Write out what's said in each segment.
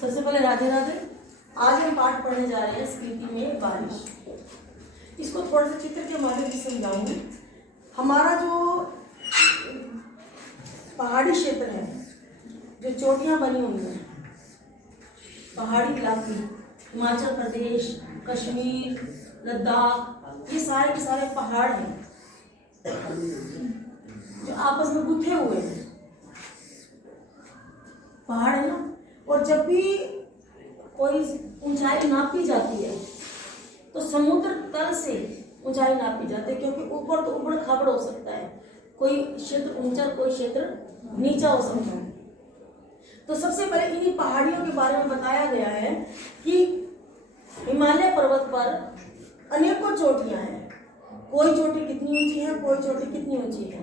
सबसे पहले राधे राधे। आज हम पाठ पढ़ने जा रहे हैं स्पीति में बारिश। इसको थोड़ा सा चित्र के माध्यम से समझाऊंगी। हमारा जो पहाड़ी क्षेत्र है, जो चोटियां बनी हुई हैं, पहाड़ी इलाके, हिमाचल प्रदेश, कश्मीर, लद्दाख, ये सारे के सारे पहाड़ हैं जो आपस में गुथे हुए हैं। पहाड़ है ना, और जब भी कोई ऊंचाई नापी जाती है तो समुद्र तल से ऊंचाई नापी जाती है, क्योंकि ऊपर तो ऊपर खबड़ हो सकता है, कोई क्षेत्र ऊंचा कोई क्षेत्र नीचा हो सकता है। तो सबसे पहले इन्हीं पहाड़ियों के बारे में बताया गया है कि हिमालय पर्वत पर अनेकों चोटियां हैं। कोई चोटी कितनी ऊंची है, कोई चोटी कितनी ऊंची है।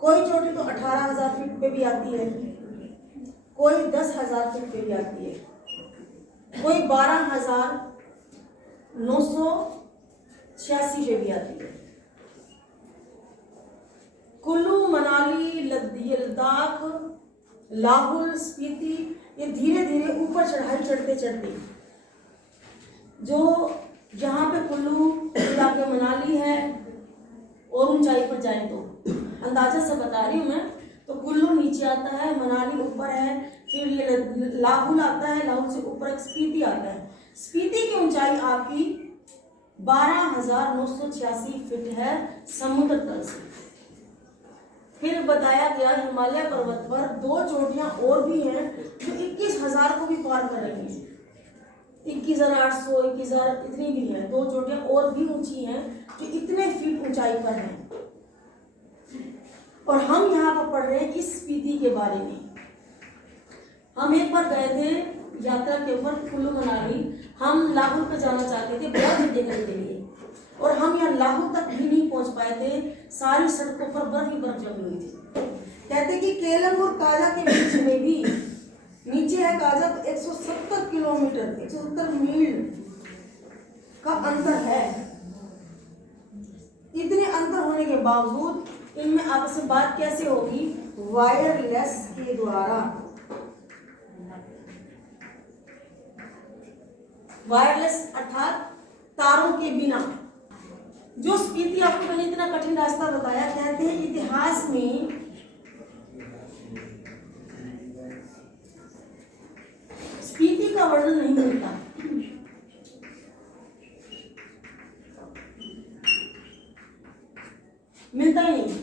कोई चोटी तो 18,000 फीट पे भी आती है, कोई 10,000 फीट पे भी आती है, कोई 12,986 पे भी आती है। कुल्लू, मनाली, लद्दाख, लाहौल, स्पीति, ये धीरे धीरे ऊपर चढ़ाई चढ़ते चढ़ते जो जहाँ पे कुल्लू इलाके मनाली है और ऊंचाई पर जाए तो अंदाजा से बता रही हूँ मैं, तो कुल्लू नीचे आता है, मनाली ऊपर है, फिर ये लाहौल आता है, लाहौल से ऊपर एक स्पीति आता है। स्पीति की ऊंचाई आपकी 12,986 फीट है समुद्र तल से। फिर बताया गया हिमालय पर्वत पर दो चोटियां और भी हैं जो 21,000 को भी पार कर रही हैं। 21,800, 21,000 इतनी भी हैं। दो चोटियां और भी ऊंची हैं जो इतने फीट ऊंचाई पर हैं। और हम यहाँ पर पढ़ रहे हैं इस स्पीति के बारे में। हम एक बार गए थे यात्रा के ऊपर कुल्लू मनाली। हम लाहौल पे जाना चाहते थे बर्फ देखने के लिए, और हम यहाँ लाहौल तक भी नहीं पहुंच पाए थे। सारी सड़कों पर बर्फ ही बर्फ जमी हुई थी। कहते कि केलंग और काजा के बीच में भी, नीचे है काजा तो 170 किलोमीटर 170 मील का अंतर है। इतने अंतर होने के बावजूद इनमें आपस में बात कैसे होगी? वायरलेस के द्वारा। वायरलेस अर्थात तारों के बिना। जो स्पीति आपको मैंने इतना कठिन रास्ता बताया, कहते हैं इतिहास में स्पीति का वर्णन नहीं मिलता। मिलता ही नहीं।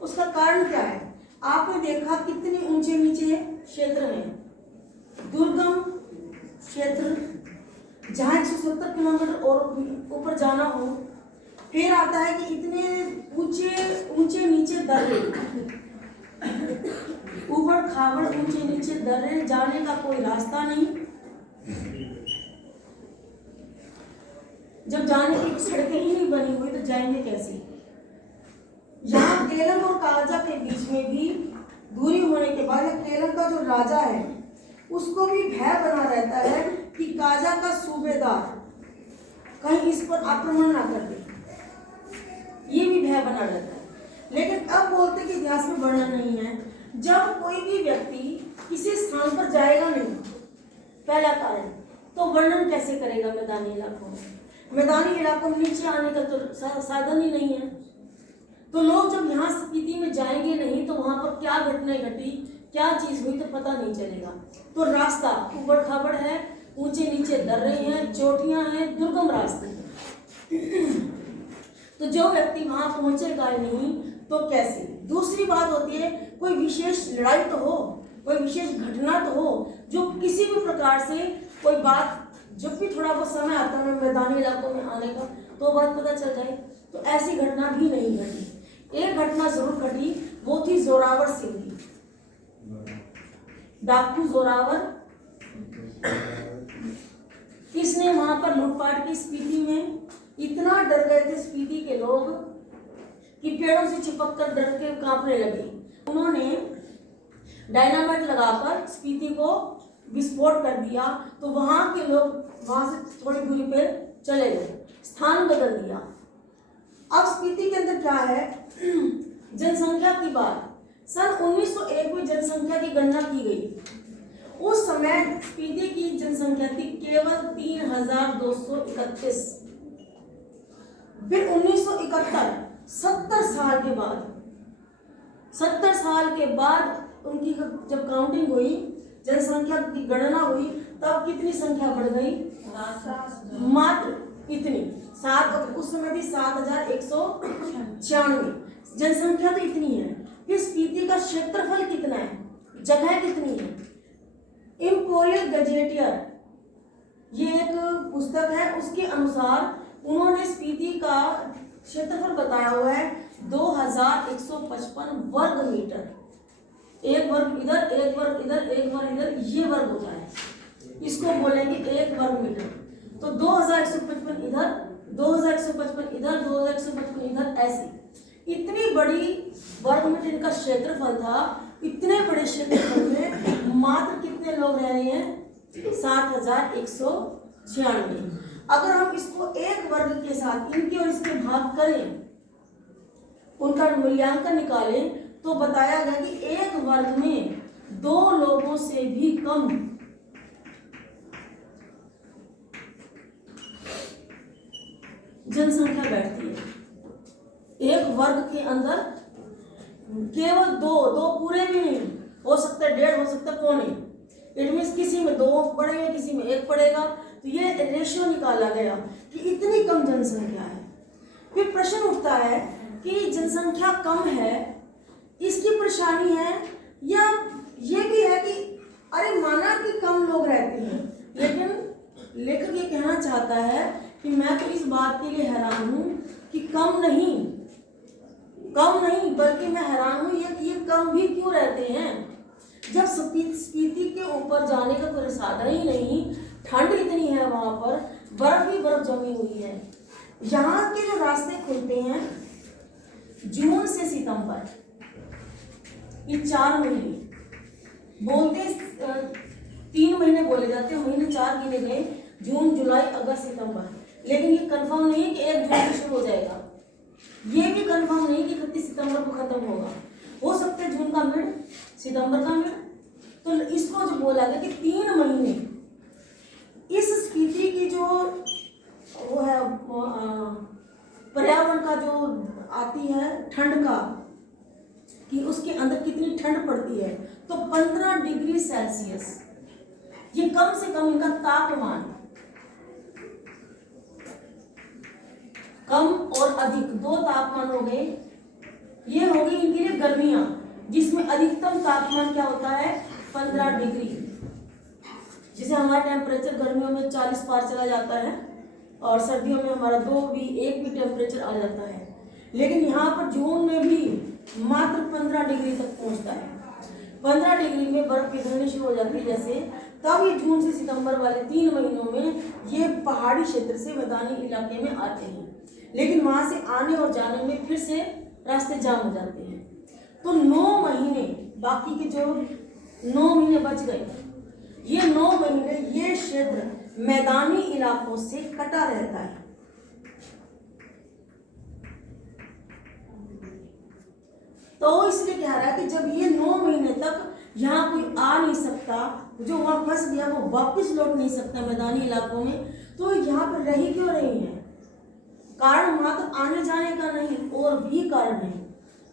उसका कारण क्या है? आपने देखा कितने ऊंचे नीचे क्षेत्र हैं, दुर्गम क्षेत्र जहां 170 किलोमीटर और ऊपर जाना हो। फिर आता है कि इतने ऊंचे नीचे दर्रे, ऊपर खाबड़, ऊंचे नीचे दर्रे, जाने का कोई रास्ता नहीं। जब जाने की सड़कें ही नहीं बनी हुई तो जाएंगे कैसे? यहाँ केलंग और काजा के बीच में भी दूरी होने के बाद केलंग का जो राजा है उसको भी भय बना रहता है कि काजा का सूबेदार कहीं इस पर आक्रमण ना कर दे। ये भी भय बना रहता है। लेकिन अब बोलते कि इतिहास में वर्णन नहीं है। जब कोई भी व्यक्ति किसी स्थान पर जाएगा नहीं, पहला कारण, तो वर्णन कैसे करेगा? मैदानी इलाकों में, मैदानी इलाकों में नीचे आने का तो साधन ही नहीं है। तो लोग जब यहाँ स्पीति में जाएंगे नहीं तो वहां पर क्या घटनाएं घटी, क्या चीज हुई, तो पता नहीं चलेगा। तो रास्ता ऊबड़ खाबड़ है, ऊंचे नीचे दर्रे हैं, चोटियां हैं, दुर्गम रास्ते हैं। तो जो व्यक्ति वहां पहुंचेगा नहीं तो कैसे? दूसरी बात होती है कोई विशेष लड़ाई तो हो, कोई विशेष घटना तो हो, जो किसी भी प्रकार से कोई बात, जब भी थोड़ा बहुत समय आता है मैदानी इलाकों में आने का तो बात पता चल जाए। तो ऐसी घटना भी नहीं घटी। एक घटना जरूर घटी, वो थी जोरावर सिंह की। डाकू जोरावर, इसने वहां पर लूटपाट की। स्पीति में इतना डर गए थे स्पीति के लोग कि पेड़ों से चिपक कर डर के कांपने लगे। उन्होंने डायनामाइट लगाकर स्पीति को विस्फोट कर दिया। तो वहां के लोग वहां से थोड़ी दूरी पे चले गए, स्थान बदल दिया। अब स्पीति के अंदर क्या है? जनसंख्या की बात। सन 1901 में जनसंख्या की गणना की गई। उस समय स्पीति की जनसंख्या थी केवल 3231। फिर 1971, 70 साल के बाद उनकी जब काउंटिंग हुई, जनसंख्या की गणना हुई, तब कितनी संख्या बढ़ गई? मात्र इतनी, उस समय थी 7196। जनसंख्या तो इतनी है। फिर स्पीति का क्षेत्रफल कितना है, जगह कितनी है? इंपोरियल गजेटियर, ये एक पुस्तक है, उसके अनुसार उन्होंने स्पीति का क्षेत्रफल बताया हुआ है 2155 वर्ग मीटर। एक वर्ग इधर, एक वर्ग इधर, एक वर्ग इधर, ये वर्ग होता है, इसको बोलेंगे 1 वर्ग मीटर। तो 2155 इधर, 2155 इधर, 2155 इधर, ऐसे इतनी बड़ी वर्ग मीटर इनका क्षेत्रफल था। इतने बड़े क्षेत्रफल में मात्र कितने लोग रह रहे हैं? 7196। अगर हम इसको एक वर्ग के साथ इनके और इसके भाग करें, उनका मूल्यांकन निकालें, तो बताया गया कि एक वर्ग में 2 लोगों से भी कम जनसंख्या बैठती है। एक वर्ग के अंदर केवल दो पूरे भी नहीं, हो सकता है 1.5, हो सकता है पौने। इट मीन्स किसी में 2 पड़ेंगे, किसी में 1 पड़ेगा। तो ये रेशियो निकाला गया कि इतनी कम जनसंख्या है। फिर प्रश्न उठता है कि जनसंख्या कम है, इसकी परेशानी है, या ये भी है कि अरे माना कि कम लोग रहते हैं, लेकिन लेखक ये कहना चाहता है कि मैं तो इस बात के लिए हैरान हूं कि कम नहीं, बल्कि मैं हैरान हूं ये कम भी क्यों रहते हैं, जब स्पीति के ऊपर जाने का कोई साधन ही नहीं, ठंड इतनी है, वहां पर बर्फ ही बर्फ जमी हुई है। यहाँ के जो रास्ते खुलते हैं जून से सितंबर, ये 4 महीने बोलते, 3 महीने बोले जाते हैं, महीने 4 गिने गए, जून, जुलाई, अगस्त, सितंबर। लेकिन ये कंफर्म नहीं है कि 1 जून से शुरू हो जाएगा, ये भी कंफर्म नहीं कि 31 सितंबर को खत्म होगा, हो सकता है जून का मिड, सितंबर का मिड। तो इसको जो बोला गया कि 3 महीने इस स्पीति की जो वो है पर्यावरण का जो आती है ठंड का, कि उसके अंदर कितनी ठंड पड़ती है, तो 15 डिग्री सेल्सियस, ये कम से कम इनका तापमान, कम और अधिक 2 तापमान हो गए। ये हो गई इनके लिए गर्मियां, जिसमें अधिकतम तापमान क्या होता है? 15 डिग्री। जिसे हमारा टेम्परेचर गर्मियों में 40 पार चला जाता है, और सर्दियों में हमारा 1 भी टेम्परेचर आ जाता है। लेकिन यहाँ पर जून में भी मात्र 15 डिग्री तक पहुँचता है। 15 डिग्री में बर्फ पिघलनी शुरू हो जाती है जैसे, तब ये जून से सितंबर वाले 3 महीनों में ये पहाड़ी क्षेत्र से मैदानी इलाके में आते हैं। लेकिन वहाँ से आने और जाने में फिर से रास्ते जाम हो जाते हैं। तो 9 महीने, बाकी के जो 9 महीने बच गए, ये 9 महीने ये क्षेत्र मैदानी इलाकों से कटा रहता है। तो इसलिए कह रहा है कि जब ये 9 महीने तक यहाँ कोई आ नहीं सकता, जो वहाँ फंस गया वो वापस लौट नहीं सकता मैदानी इलाकों में, तो यहाँ पर रही क्यों रही है? कारण मात्र आने जाने का नहीं, और भी कारण है।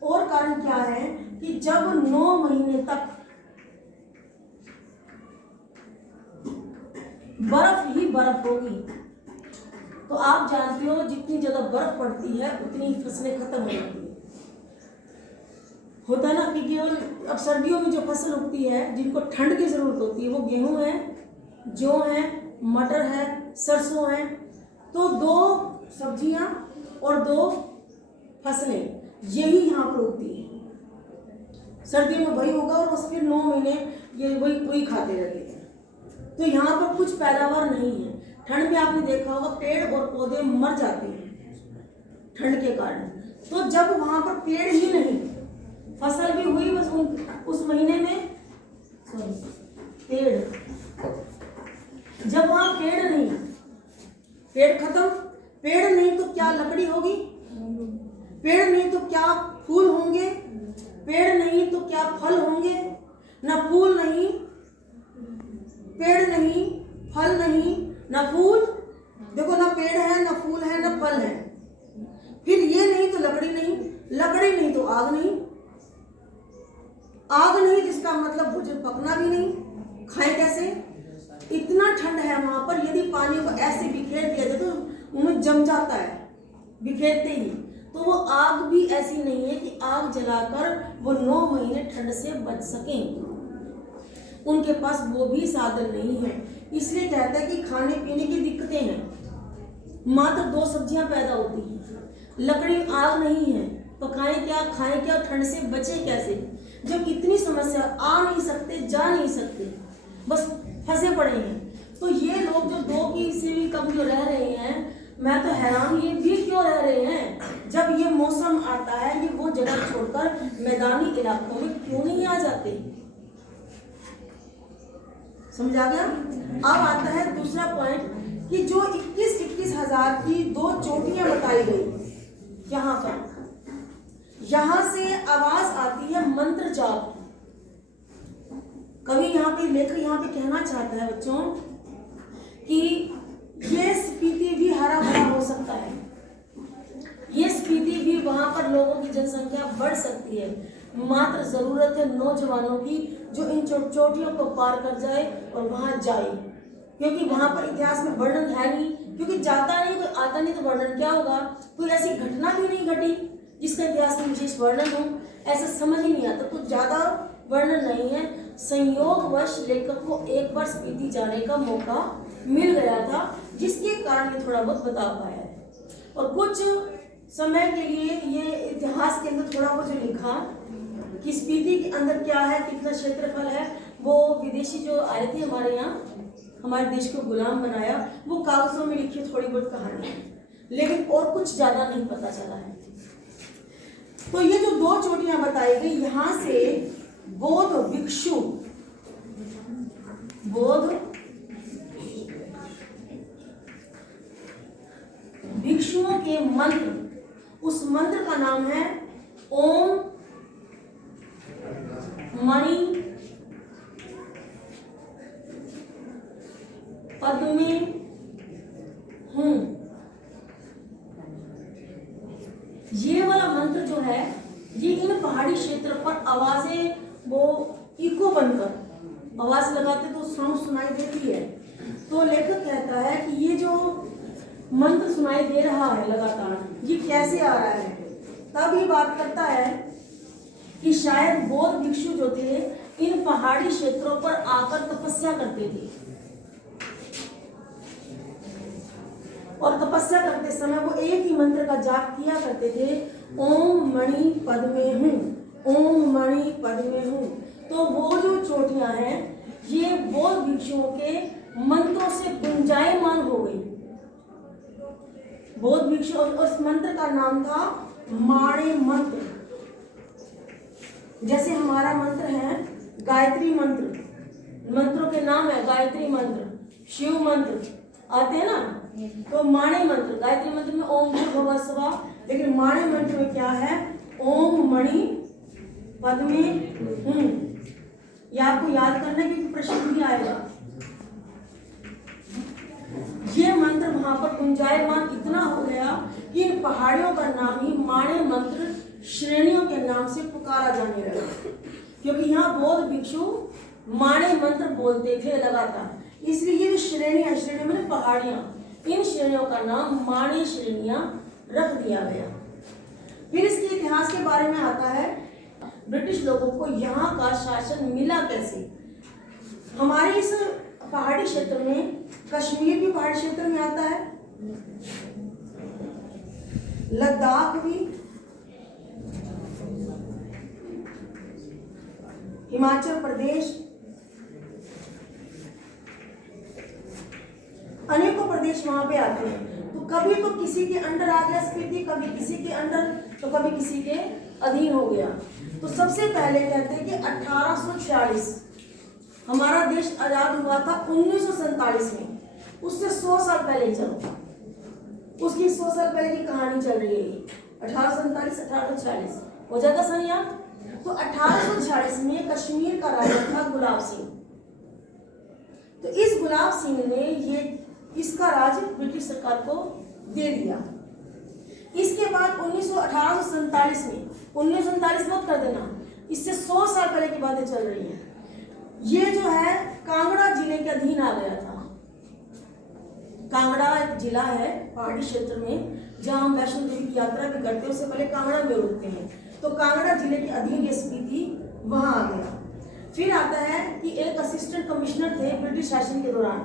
और कारण क्या है कि जब 9 महीने तक बर्फ ही बर्फ होगी, तो आप जानते हो जितनी ज्यादा बर्फ पड़ती है उतनी फसलें खत्म हो जाती है। होता ना कि केवल अब सर्दियों में जो फसल उगती है, जिनको ठंड की जरूरत होती है, वो गेहूं है, जौ है, मटर है, सरसों है। तो 2 सब्जियां और 2 फसलें यही यहाँ पर उगती है। सर्दियों में वही होगा और बस फिर 9 महीने ये वही खाते रहते हैं। तो यहाँ पर कुछ पैदावार नहीं है। ठंड में आपने देखा होगा पेड़ और पौधे मर जाते हैं ठंड के कारण। तो जब वहाँ पर पेड़ ही नहीं, फसल भी हुई बस उस महीने में, पेड़, जब वहाँ पेड़ नहीं, पेड़ खत्म, पेड़ नहीं तो क्या लकड़ी होगी, पेड़ नहीं तो क्या फूल होंगे, पेड़ नहीं तो क्या फल होंगे, ना फूल नहीं पेड़ नहीं, फल नहीं, ना फूल, देखो ना पेड़ है, ना फूल है, ना फल है। फिर ये नहीं तो लकड़ी नहीं, लकड़ी नहीं तो आग नहीं, आग नहीं जिसका मतलब भोजन पकना भी नहीं, खाए कैसे? इतना ठंड है वहां पर, यदि पानी को ऐसे बिखेर दिया जाए तो मुंह जम जाता है बिखेरते ही। तो वो आग भी ऐसी नहीं है कि आग जलाकर वो 9 महीने ठंड से बच सकें, उनके पास वो भी साधन नहीं है। इसलिए कहता है कि खाने पीने की दिक्कतें हैं, मात्र 2 सब्जियां पैदा होती हैं, लकड़ी आग नहीं है, पकाएं क्या, खाएं क्या, ठंड से बचे कैसे? जब इतनी समस्या, आ नहीं सकते, जा नहीं सकते, बस फंसे पड़े हैं। तो ये लोग जो 2 की से भी कम जो रह रहे हैं, मैं तो हैरान, ये भी क्यों रह रहे हैं? जब ये मौसम आता है, ये वो जगह छोड़कर मैदानी इलाकों में क्यों नहीं आ जाते? समझा गया? अब आता है दूसरा पॉइंट कि जो 21 हजार की 2 चोटियां बताई गई यहाँ पर, यहां से आवाज आती है मंत्र जाप। कवि यहाँ पे, लेखक यहाँ पे कहना चाहता है बच्चों कि ये स्पीति भी हरा भरा हो सकता है, ये स्पीति भी वहां पर लोगों की जनसंख्या बढ़ सकती है, मात्र जरूरत है नौजवानों की जो इन चोटियों को पार कर जाए और वहां जाए, क्योंकि वहां पर इतिहास में वर्णन है नहीं, क्योंकि जाता नहीं, कोई आता नहीं तो वर्णन क्या होगा? कोई ऐसी घटना भी नहीं घटी जिसका इतिहास में विशेष वर्णन हो, ऐसा समझ ही नहीं आता, तो ज्यादा वर्णन नहीं है। संयोगवश लेखक को एक बार स्पीति जाने का मौका मिल गया था, जिसके कारण ये थोड़ा बहुत बता पाया है। और कुछ समय के लिए ये इतिहास के अंदर थोड़ा बहुत जो लिखा कि स्पीति के अंदर क्या है, कितना क्षेत्रफल है, वो विदेशी जो आए थे हमारे यहाँ, हमारे देश को गुलाम बनाया, वो कागजों में लिखी थोड़ी बहुत कहानी है, लेकिन और कुछ ज्यादा नहीं पता चला है। तो ये जो 2 चोटियां बताई गई, यहां से बौद्ध भिक्षु, बौद्ध भिक्षुओं के मंत्र, उस मंत्र का नाम है ओम मणि पद्मे हूं। ये वाला मंत्र जो है, ये इन पहाड़ी क्षेत्र पर आवाजें वो इको बनकर आवाज लगाते तो साउंड सुनाई देती है। तो लेखक कहता है कि ये जो मंत्र सुनाई दे रहा है लगातार, ये कैसे आ रहा है? तब ये बात करता है कि शायद बौद्ध भिक्षु जो थे इन पहाड़ी क्षेत्रों पर आकर तपस्या करते थे, और तपस्या करते समय वो एक ही मंत्र का जाप किया करते थे, ओम मणि पद्मे हूं, ओम मणि पद्मे हूं। तो वो जो चोटियां हैं, ये बौद्ध भिक्षुओं के मंत्रों से गुंजायमान हो गई। बौद्ध भिक्षु, और उस मंत्र का नाम था माणे मंत्र। जैसे हमारा मंत्र है गायत्री मंत्र, मंत्रों के नाम है गायत्री मंत्र, शिव मंत्र आते हैं ना, तो माणे मंत्र, गायत्री मंत्र में ओम भूर्भुवः स्वः, लेकिन माणे मंत्र में क्या है? ओम मणि पद्मे हूं। ये आपको याद करना है, क्योंकि प्रश्न भी आएगा। ये मंत्र वहां पर गुंजायमान इतना हो गया कि इन पहाड़ियों का नाम ही माणे मंत्र श्रेणियों के नाम से पुकारा जाने लगा, क्योंकि यहाँ बौद्ध भिक्षु माणे मंत्र बोलते थे लगातार, इसलिए ये जो श्रेणियां, श्रेणी में पहाड़ियां, इन श्रेणियों का नाम माणे श्रेणियां रख दिया गया। फिर इसके इतिहास के बारे में आता है, ब्रिटिश लोगों को यहाँ का शासन मिला कैसे? हमारे इस पहाड़ी क्षेत्र में, कश्मीर भी पहाड़ी क्षेत्र में आता है, लद्दाख भी, हिमाचल प्रदेश, अनेकों प्रदेश वहां पे आते हैं। तो कभी तो किसी के अंडर आ गया स्पीति, कभी किसी के अंडर, तो कभी किसी के अधीन हो गया। तो सबसे पहले कहते हैं कि 1846 हमारा देश आजाद हुआ था 1947 में, उससे 100 साल पहले, चलो उसकी 100 साल पहले की कहानी चल रही है। 1847 1840 हो जाता सन याद। तो 1846 में कश्मीर का राजा था गुलाब सिंह। तो इस गुलाब सिंह ने ये इसका राज ब्रिटिश सरकार को दे दिया। इसके बाद 1847 में, 1947 मत कर देना, इससे 100 साल पहले की बातें चल रही हैं, ये जो है कांगड़ा जिले के अधीन आ गया था। कांगड़ा एक जिला है पहाड़ी क्षेत्र में, जहां हम वैष्णो देवी की यात्रा भी करते हैं, उससे पहले कांगड़ा में रुकते हैं। तो कांगड़ा जिले के अधीन ये स्पीति वहां आ गया। फिर आता है कि एक असिस्टेंट कमिश्नर थे ब्रिटिश शासन के दौरान।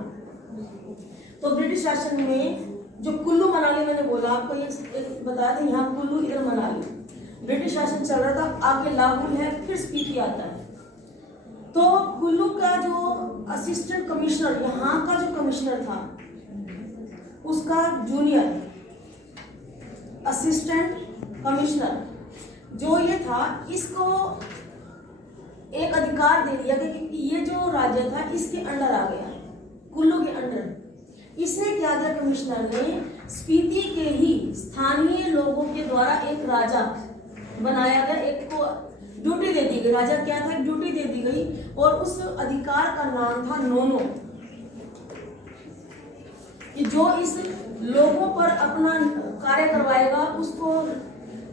तो ब्रिटिश शासन में जो कुल्लू मनाली, मैंने बोला आपको, ये बताया था, यहाँ कुल्लू इधर मनाली ब्रिटिश शासन चल रहा था, आगे लाहौल है, फिर स्पीति आता है। तो कुल्लू का जो असिस्टेंट कमिश्नर, यहाँ का जो कमिश्नर था, उसका जूनियर असिस्टेंट कमिश्नर जो ये था, इसको एक अधिकार दे दिया कि ये जो राज्य था इसके अंडर आ गया, कुल्लू के अंडर। इसने क्या किया, कमिश्नर ने स्पीति के ही स्थानीय लोगों के द्वारा एक राजा बनाया गया, एक को ड्यूटी दे दी गई। राजा क्या था, ड्यूटी दे दी गई, और उस अधिकार का नाम था नोनो, कि जो इस लोगों पर अपना कार्य करवाएगा उसको,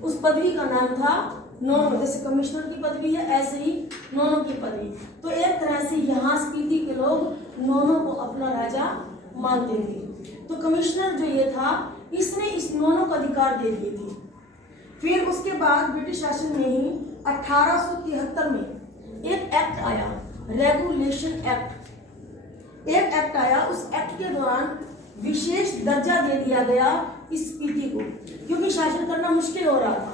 उस पदवी का नाम था नोनो। जैसे कमिश्नर की पदवी है, ऐसे ही नोनो की पदवी। तो एक तरह से यहाँ स्पीति के लोग नोनो को अपना राजा मानते थे। तो कमिश्नर जो ये था, इसने इस नोनो को अधिकार दे दिए थे। फिर उसके बाद ब्रिटिश शासन में ही 1873 में एक एक्ट आया, रेगुलेशन एक्ट। एक एक्ट आया, उस एक्ट के दौरान विशेष दर्जा दे दिया गया इस स्पीति को, क्योंकि शासन करना मुश्किल हो रहा था।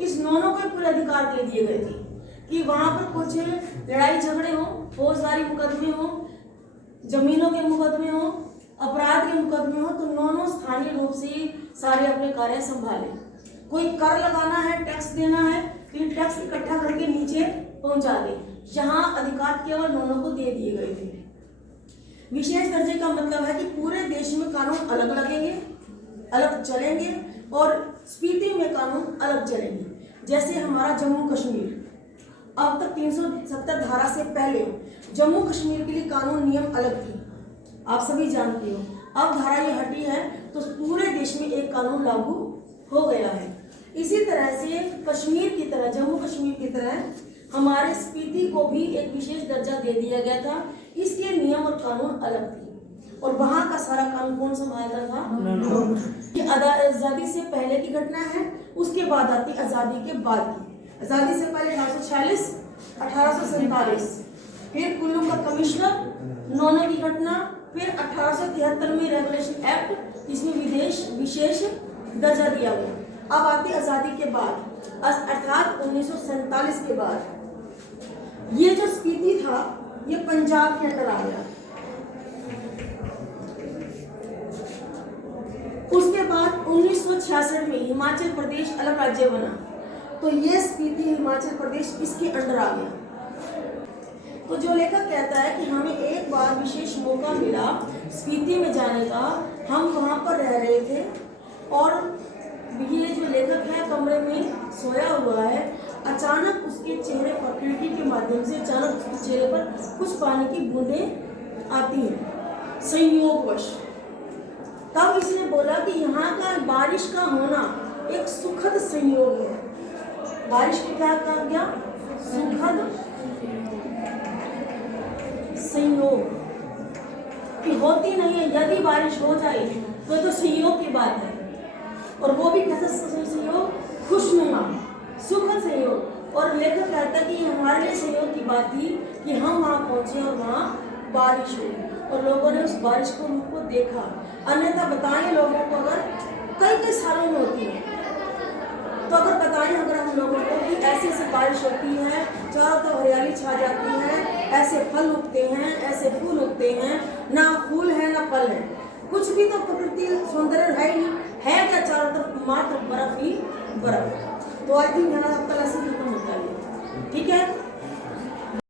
इस नोनो को पूरे अधिकार दे दिए गए थे कि वहां पर कुछ लड़ाई झगड़े हो, फौजदारी मुकदमे हो, जमीनों के मुकदमे हो, अपराध के मुकदमे हो, तो नोनो स्थानीय रूप से सारे अपने कार्य संभाले। कोई कर लगाना है, टैक्स देना है, तो ये टैक्स इकट्ठा करके नीचे पहुंचा दे। यहाँ अधिकार केवल नोनो को दे दिए गए थे। विशेष दर्जे का मतलब है कि पूरे देश में कानून अलग लगेंगे, अलग चलेंगे, और स्पीति में कानून अलग चलेंगे। जैसे हमारा जम्मू कश्मीर, अब तक 370 धारा से पहले जम्मू कश्मीर के लिए कानून नियम अलग थे, आप सभी जानते हो। अब धारा ये हटी है, तो पूरे देश में एक कानून लागू हो गया है। इसी तरह से कश्मीर की तरह, जम्मू कश्मीर की तरह हमारे स्पीति को भी एक विशेष दर्जा दे दिया गया था। इसके नियम और कानून अलग थे, और वहां का सारा कानून कौन संभालता था? ये आजादी से पहले की घटना है, उसके बाद आती आजादी के बाद की। आजादी से पहले 1846, 1847, फिर कुल्लू का कमिश्नर, नोनो की घटना, फिर 1873 में रेगुलेशन एक्ट, जिसमें विशेष दर्जा दिया गया। अब आती आजादी के बाद, अर्थात 1947 के बाद, ये जो स्पीति था ये पंजाब के अंदर आ गया। उसके बाद 1966 में हिमाचल प्रदेश अलग राज्य बना, तो ये स्पीति हिमाचल प्रदेश इसके अंडर आ गया। तो जो लेखक कहता है कि हमें एक बार विशेष मौका मिला स्पीति में जाने का, हम वहाँ पर रह रहे थे, और ये जो लेखक है कमरे में सोया हुआ है, अचानक उसके चेहरे पर, खिड़की के माध्यम से अचानक उसके चेहरे पर कुछ पानी की बूंदें आती हैं, संयोगवश। तब इसने बोला कि यहाँ का बारिश का होना एक सुखद संयोग है। बारिश को क्या कहा गया? सुखद संयोग, कि होती नहीं है, यदि बारिश हो जाए तो संयोग की बात है, और वो भी कैसा संयोग? खुशनुमा, सुखद संयोग। और लेखक कहता है कि ये हमारे लिए संयोग की बात थी कि हम वहाँ पहुँचे और वहाँ बारिश हुई, और लोगों ने उस बारिश को रूप को देखा। अन्यथा बताएं लोगों को, अगर कई सालों में होती है, तो अगर बताएं अगर हम लोगों को कि ऐसी ऐसी बारिश होती है, चारों तरफ हरियाली छा जाती है, ऐसे फल उगते हैं, ऐसे फूल उगते हैं, ना फूल है ना फल है, कुछ भी तो प्रकृति सौंदर्य है ही नहीं, है क्या? चारों तरफ मात्र बर्फ ही बर्फ। तो आज दिन यहाँ आपका लेसन खत्म होता है, ठीक है।